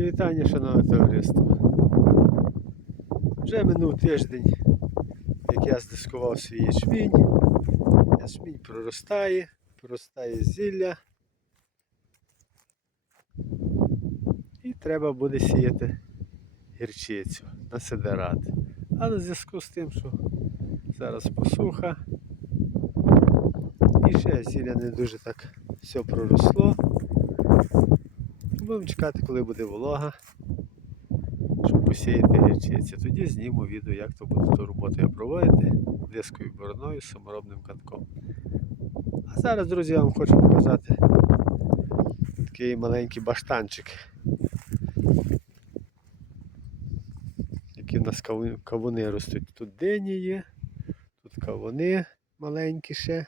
Мої вітання, шановне товариство. Вже минув тиждень, як я здискував свій ячмінь. Ячмінь проростає, проростає зілля. І треба буде сіяти гірчицю на сидерат. Але в зв'язку з тим, що зараз посуха, і ще зілля не дуже так все проросло. Будемо чекати, коли буде волога, щоб посіяти гірчицю. Тоді зніму відео, як то буде ту роботу я проводити дискою бороною з саморобним катком. А зараз, друзі, я вам хочу показати такий маленький баштанчик. Які в нас кавуни ростуть. Тут дині є, тут кавуни маленькі ще.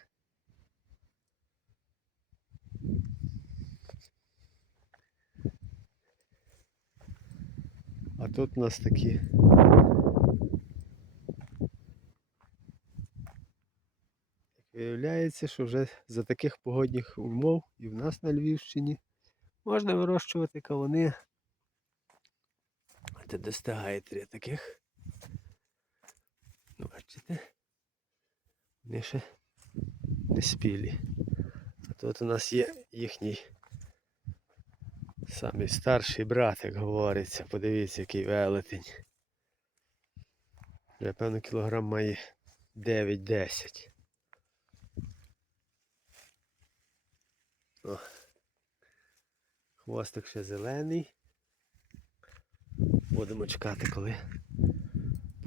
А тут у нас такі. Виявляється, що вже за таких погодних умов і в нас на Львівщині можна вирощувати кавуни. Це достигає три таких. Ну, бачите? Вони ще не спілі. А тут у нас є їхній Самий старший брат, як говориться, подивіться, який велетень. Вже, певно, кілограм має 9-10. О. Хвостик ще зелений. Будемо чекати, коли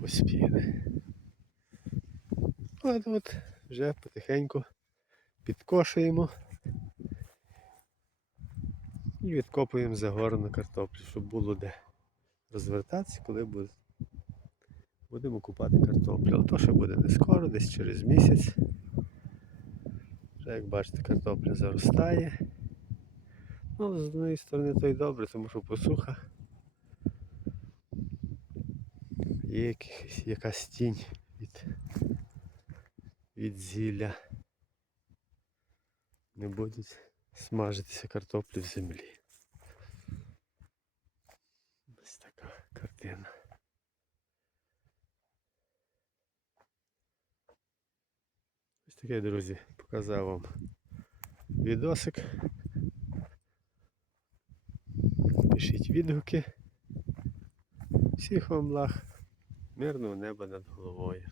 поспіє. От от вже потихеньку підкошуємо. І відкопуємо загорну картоплю, щоб було де розвертатися, коли буде- будемо купати картоплю. Але то ще буде не скоро, десь через місяць. Як бачите, картопля заростає. Ну, з однієї сторони то й добре, тому що посуха. Є якась тінь від, від зілля. Не будуть смажитися картоплі в землі. Ось така картина. Ось таке, друзі, показав вам відосик. Пишіть відгуки. Всіх вам благ, мирного неба над головою.